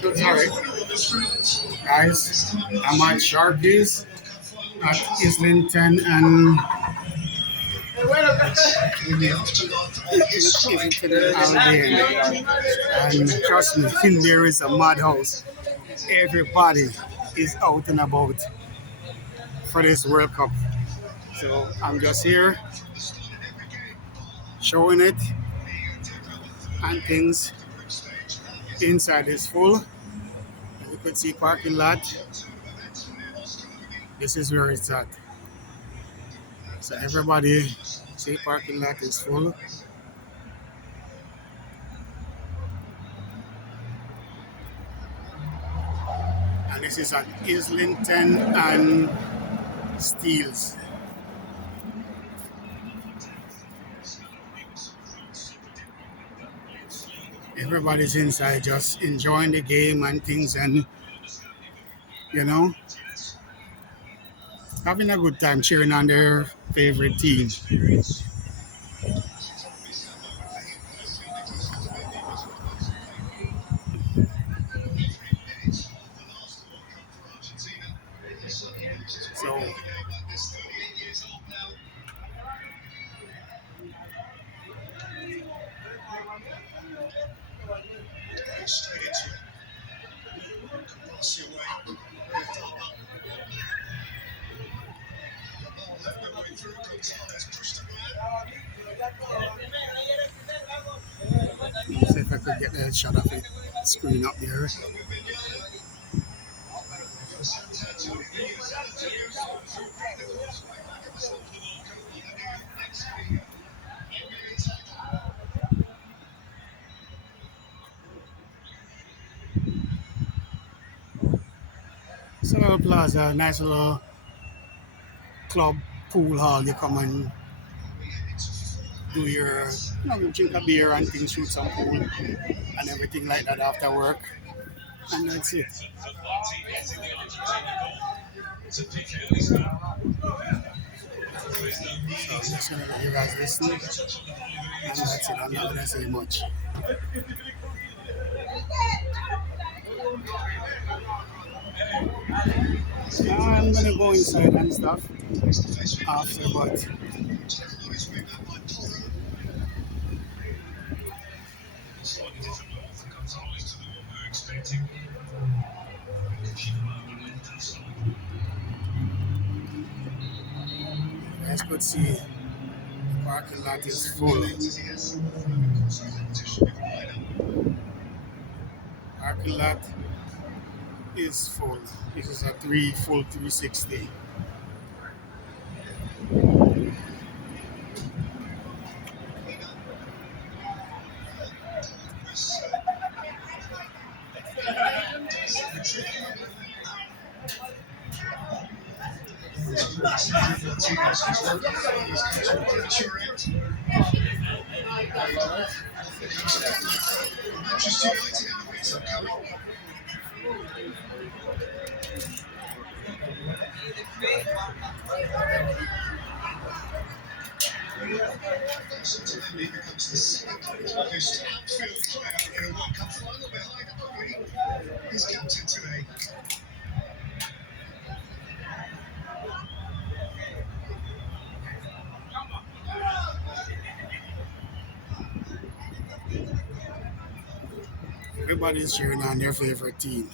Sorry, guys. I'm at Sharky's at Islington and Islington and Albion. And trust me, there is a madhouse. Everybody is out and about for this World Cup. So I'm just here showing it, and things inside is full. You could see parking lot. This is where it's at. So everybody see parking lot is full. And this is at Islington and Steels. Everybody's inside just enjoying the game and things, and you know, having a good time cheering on their favorite team. So see if I could get a shot of it screen up there. It's a little plaza, nice little club pool hall. You come and do your, drink a beer and things, shoot some pool and everything like that after work. And that's it. So I'm just gonna let you guys listen. And that's it. I'm not gonna say much. I'm gonna go inside and stuff after, but as you could see, the parking lot is full. Parking lot is full. This is a full 360. Everybody's cheering on their favorite team.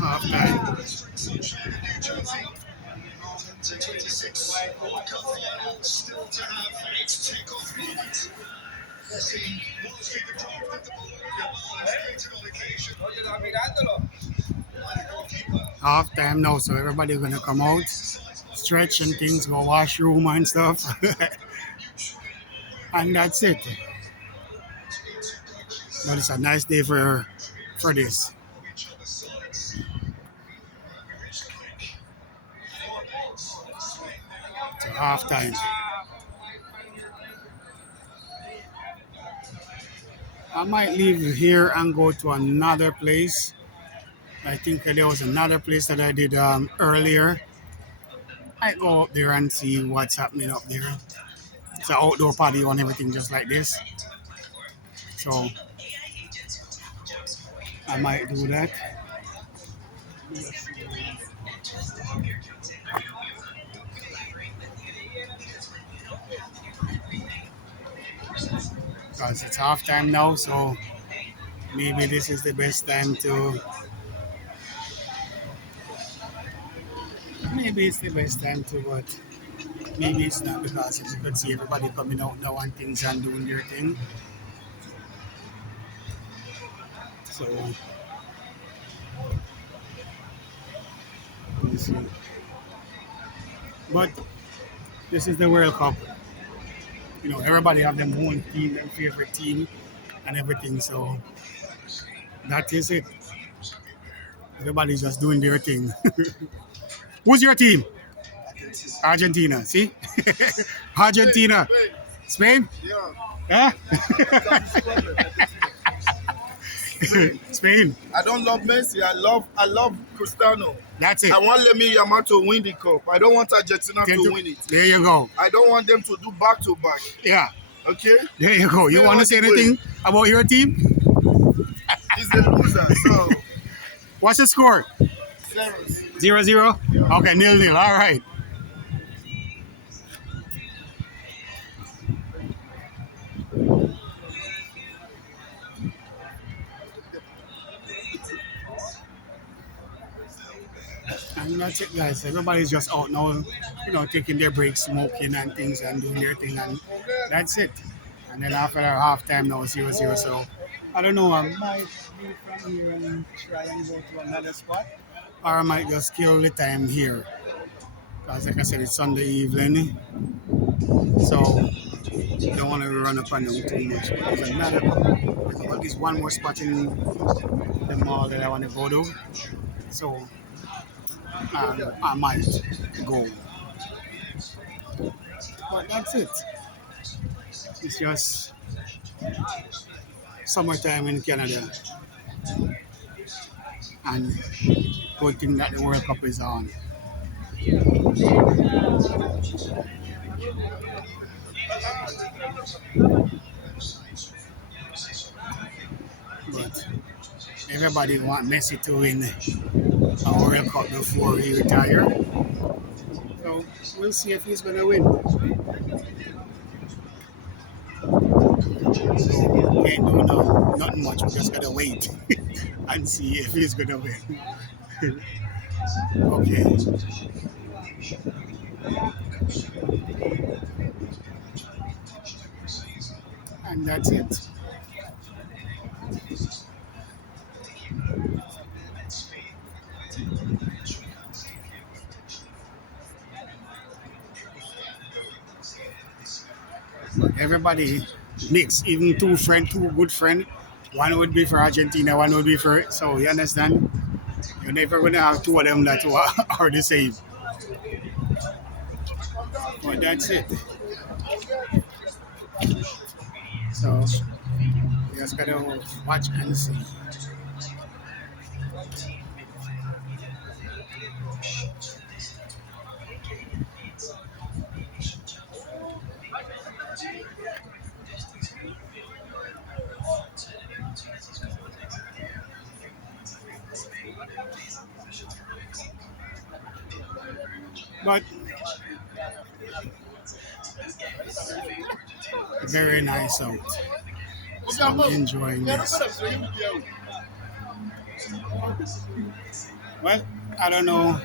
Half time. Half time now, so everybody gonna come out, stretch and things, go washroom and stuff, and that's it. But it's a nice day for this. So half time. I might leave here and go to another place. I think there was another place that I did earlier. I go up there and see what's happening up there. It's an outdoor patio and everything just like this. So I might do that. Because it's half time now, so maybe this is the best time to. Maybe it's the best time to, but maybe it's not because as you can see everybody coming out now and things and doing their thing. So you see. But this is the World Cup. You know, everybody have their own team, their favorite team, and everything. So that is it. Everybody's just doing their thing. Who's your team? Argentina. See, Argentina, Spain. Yeah. Spain. I don't love Messi. I love Cristiano. That's it. I want Lemmy Yamal to win the cup. I don't want Argentina to win it. There you go. I don't want them to do back to back. Yeah. Okay? There you go. You want to say anything about your team? He's a loser. So What's the score? 0-0. 0-0? Okay, 0-0. All right. And that's it, guys. Everybody's just out now, you know, taking their breaks, smoking and things and doing their thing. And that's it. And then after our halftime now, 0-0. So I don't know. I might leave from here and try and go to another spot. Or I might just kill the time here. Because like I said, it's Sunday evening. So don't want to run up on them too much. There's at least one more spot in the mall that I want to go to. So I might go. But that's it. It's just summertime in Canada. And good thing that the World Cup is on. But everybody want Messi to win a World Cup before he retire. So we'll see if he's gonna win. So can't do nothing much. We just gotta wait and see if he's gonna win. Okay. and that's it. Everybody mix, even two good friend. One would be for Argentina, one would be for. So you understand? You're never gonna have two of them that are the same. But that's it. So you just gotta watch and see. But very nice out. So I'm enjoying this. Well, I don't know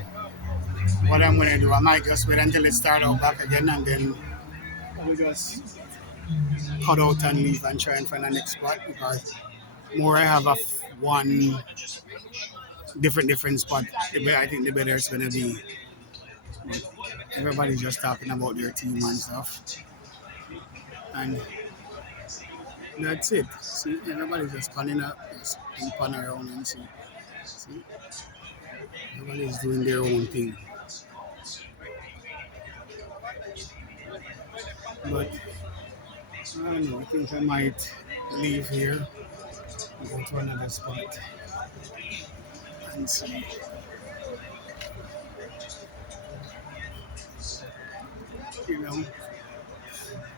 what I'm gonna do. I might just wait until it start out back again and then we just cut out and leave and try and find the next spot because more I have one different spot, I think the better it's gonna be. Everybody's just talking about their team and stuff, and that's it. See, everybody's just panning up, just pan around and see. See, everybody's doing their own thing. But I don't know. I think I might leave here and go to another spot and see. You know,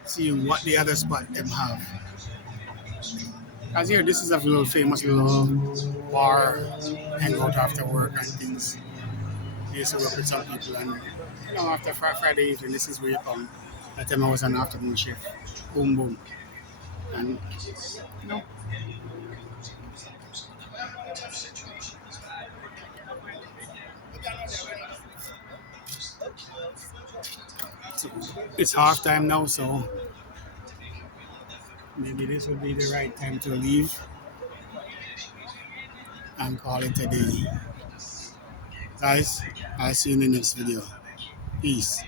see what the other spot them have. Cause here, this is a little famous little bar, hang out after work and things. I used to work with some people, and after Friday evening, this is where you come. That time I was an afternoon shift. Boom, boom, and you know, so it's half time now, so maybe this would be the right time to leave and call it a day. Guys, I'll see you in the next video. Peace.